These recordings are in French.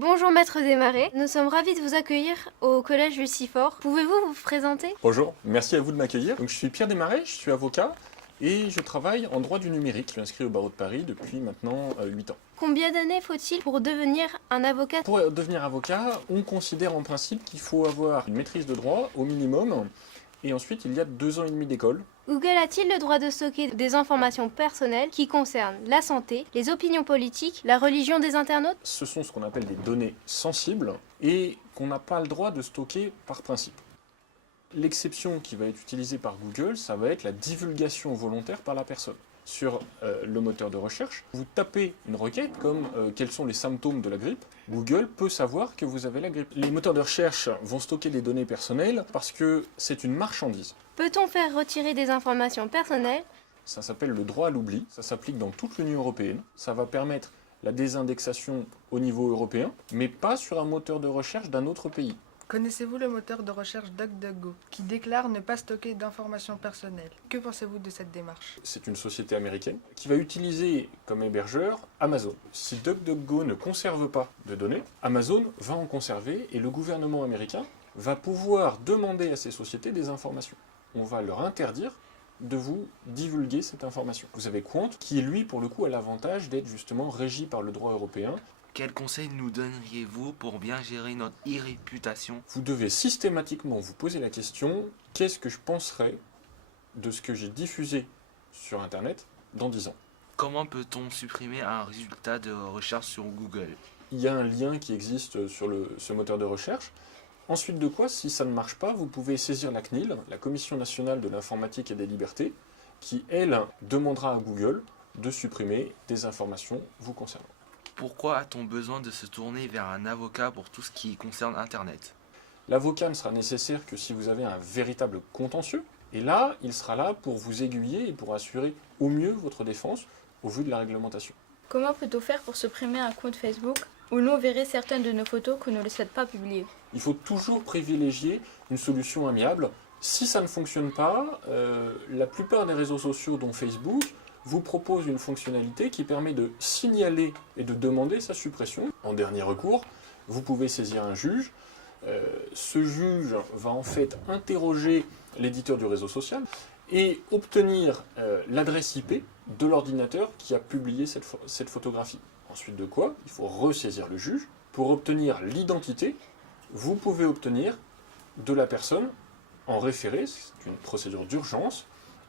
Bonjour Maître Desmarais, nous sommes ravis de vous accueillir au collège Lucifort. Pouvez-vous vous présenter? Bonjour, merci à vous de m'accueillir. Donc, je suis Pierre Desmarais, je suis avocat et je travaille en droit du numérique. Je suis inscrit au barreau de Paris depuis maintenant 8 ans. Combien d'années faut-il pour devenir un avocat? Pour devenir avocat, on considère en principe qu'il faut avoir une maîtrise de droit au minimum et ensuite il y a 2 ans et demi d'école. Google a-t-il le droit de stocker des informations personnelles qui concernent la santé, les opinions politiques, la religion des internautes? Ce sont ce qu'on appelle des données sensibles et qu'on n'a pas le droit de stocker par principe. L'exception qui va être utilisée par Google, ça va être la divulgation volontaire par la personne. Sur le moteur de recherche, vous tapez une requête comme quels sont les symptômes de la grippe. Google peut savoir que vous avez la grippe. Les moteurs de recherche vont stocker des données personnelles parce que c'est une marchandise. Peut-on faire retirer des informations personnelles? Ça s'appelle le droit à l'oubli. Ça s'applique dans toute l'Union européenne. Ça va permettre la désindexation au niveau européen, mais pas sur un moteur de recherche d'un autre pays. Connaissez-vous le moteur de recherche DuckDuckGo, qui déclare ne pas stocker d'informations personnelles? Que pensez-vous de cette démarche? C'est une société américaine qui va utiliser comme hébergeur Amazon. Si DuckDuckGo ne conserve pas de données, Amazon va en conserver et le gouvernement américain va pouvoir demander à ces sociétés des informations. On va leur interdire de vous divulguer cette information. Vous avez Quant qui, lui, pour le coup, a l'avantage d'être justement régi par le droit européen. Quels conseils nous donneriez-vous pour bien gérer notre e-réputation? Vous devez systématiquement vous poser la question, qu'est-ce que je penserais de ce que j'ai diffusé sur Internet dans 10 ans? Comment peut-on supprimer un résultat de recherche sur Google? Il y a un lien qui existe sur ce moteur de recherche. Ensuite de quoi, si ça ne marche pas, vous pouvez saisir la CNIL, la Commission nationale de l'informatique et des libertés, qui, elle, demandera à Google de supprimer des informations vous concernant. Pourquoi a-t-on besoin de se tourner vers un avocat pour tout ce qui concerne Internet? L'avocat ne sera nécessaire que si vous avez un véritable contentieux, et là, il sera là pour vous aiguiller et pour assurer au mieux votre défense au vu de la réglementation. Comment peut-on faire pour supprimer un compte Facebook où l'on verrait certaines de nos photos qu'on ne le souhaite pas publier? Il faut toujours privilégier une solution amiable. Si ça ne fonctionne pas, la plupart des réseaux sociaux, dont Facebook, vous propose une fonctionnalité qui permet de signaler et de demander sa suppression. En dernier recours, vous pouvez saisir un juge. Ce juge va en fait interroger l'éditeur du réseau social et obtenir l'adresse IP de l'ordinateur qui a publié cette photographie. Ensuite de quoi, il faut ressaisir le juge. Pour obtenir l'identité, vous pouvez obtenir de la personne en référé, c'est une procédure d'urgence,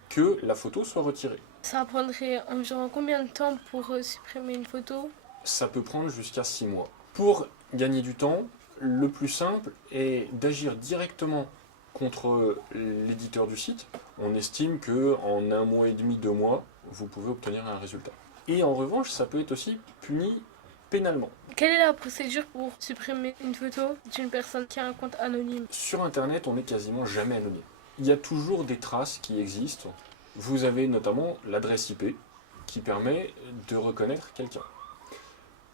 que la photo soit retirée. Ça prendrait environ combien de temps pour supprimer une photo? Ça peut prendre jusqu'à 6 mois. Pour gagner du temps, le plus simple est d'agir directement contre l'éditeur du site. On estime qu'en 1 mois et demi, 2 mois, vous pouvez obtenir un résultat. Et en revanche, ça peut être aussi puni pénalement. Quelle est la procédure pour supprimer une photo d'une personne qui a un compte anonyme? Sur Internet, on n'est quasiment jamais anonyme. Il y a toujours des traces qui existent. Vous avez notamment l'adresse IP qui permet de reconnaître quelqu'un.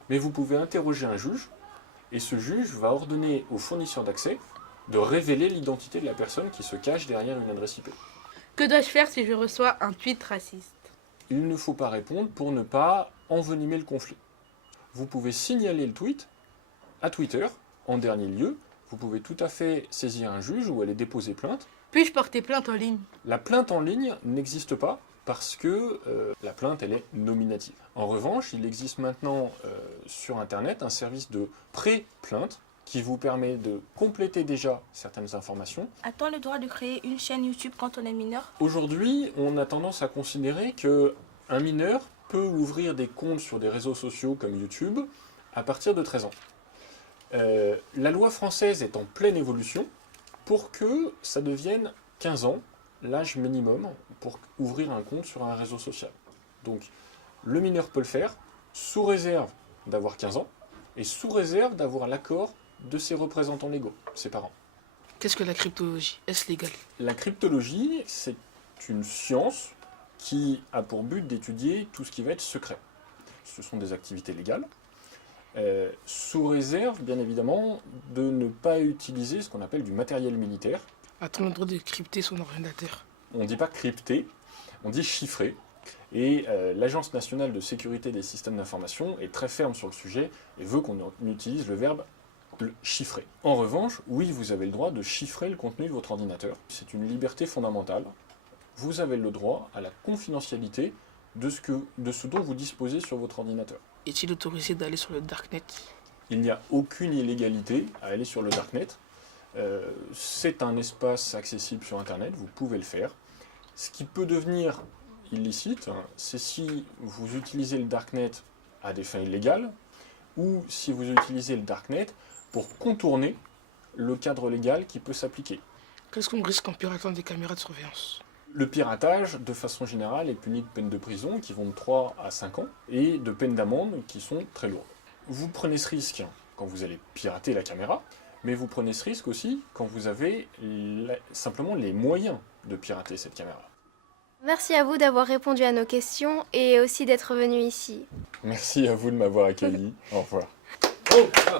Mais vous pouvez interroger un juge et ce juge va ordonner au fournisseur d'accès de révéler l'identité de la personne qui se cache derrière une adresse IP. Que dois-je faire si je reçois un tweet raciste? Il ne faut pas répondre pour ne pas envenimer le conflit. Vous pouvez signaler le tweet à Twitter. En dernier lieu, vous pouvez tout à fait saisir un juge ou aller déposer plainte. Puis-je porter plainte en ligne? La plainte en ligne n'existe pas parce que la plainte, elle est nominative. En revanche, il existe maintenant sur Internet un service de pré-plainte qui vous permet de compléter déjà certaines informations. A-t-on le droit de créer une chaîne YouTube quand on est mineur? Aujourd'hui, on a tendance à considérer qu'un mineur peut ouvrir des comptes sur des réseaux sociaux comme YouTube à partir de 13 ans. La loi française est en pleine évolution pour que ça devienne 15 ans, l'âge minimum pour ouvrir un compte sur un réseau social. Donc, le mineur peut le faire sous réserve d'avoir 15 ans et sous réserve d'avoir l'accord de ses représentants légaux, ses parents. Qu'est-ce que la cryptologie? Est-ce légal? La cryptologie, c'est une science qui a pour but d'étudier tout ce qui va être secret. Ce sont des activités légales, sous réserve, bien évidemment, de ne pas utiliser ce qu'on appelle du matériel militaire. A-t-on le droit de crypter son ordinateur? On ne dit pas crypter, on dit chiffrer. Et l'Agence nationale de sécurité des systèmes d'information est très ferme sur le sujet et veut qu'on utilise le verbe chiffrer. En revanche, oui, vous avez le droit de chiffrer le contenu de votre ordinateur. C'est une liberté fondamentale. Vous avez le droit à la confidentialité de ce dont vous disposez sur votre ordinateur. Est-il autorisé d'aller sur le Darknet? Il n'y a aucune illégalité à aller sur le Darknet. C'est un espace accessible sur Internet, vous pouvez le faire. Ce qui peut devenir illicite, c'est si vous utilisez le Darknet à des fins illégales ou si vous utilisez le Darknet pour contourner le cadre légal qui peut s'appliquer. Qu'est-ce qu'on risque en piratant des caméras de surveillance? Le piratage, de façon générale, est puni de peines de prison qui vont de 3 à 5 ans et de peines d'amende qui sont très lourdes. Vous prenez ce risque quand vous allez pirater la caméra, mais vous prenez ce risque aussi quand vous avez simplement les moyens de pirater cette caméra. Merci à vous d'avoir répondu à nos questions et aussi d'être venu ici. Merci à vous de m'avoir accueilli. Au revoir. Oh, ah.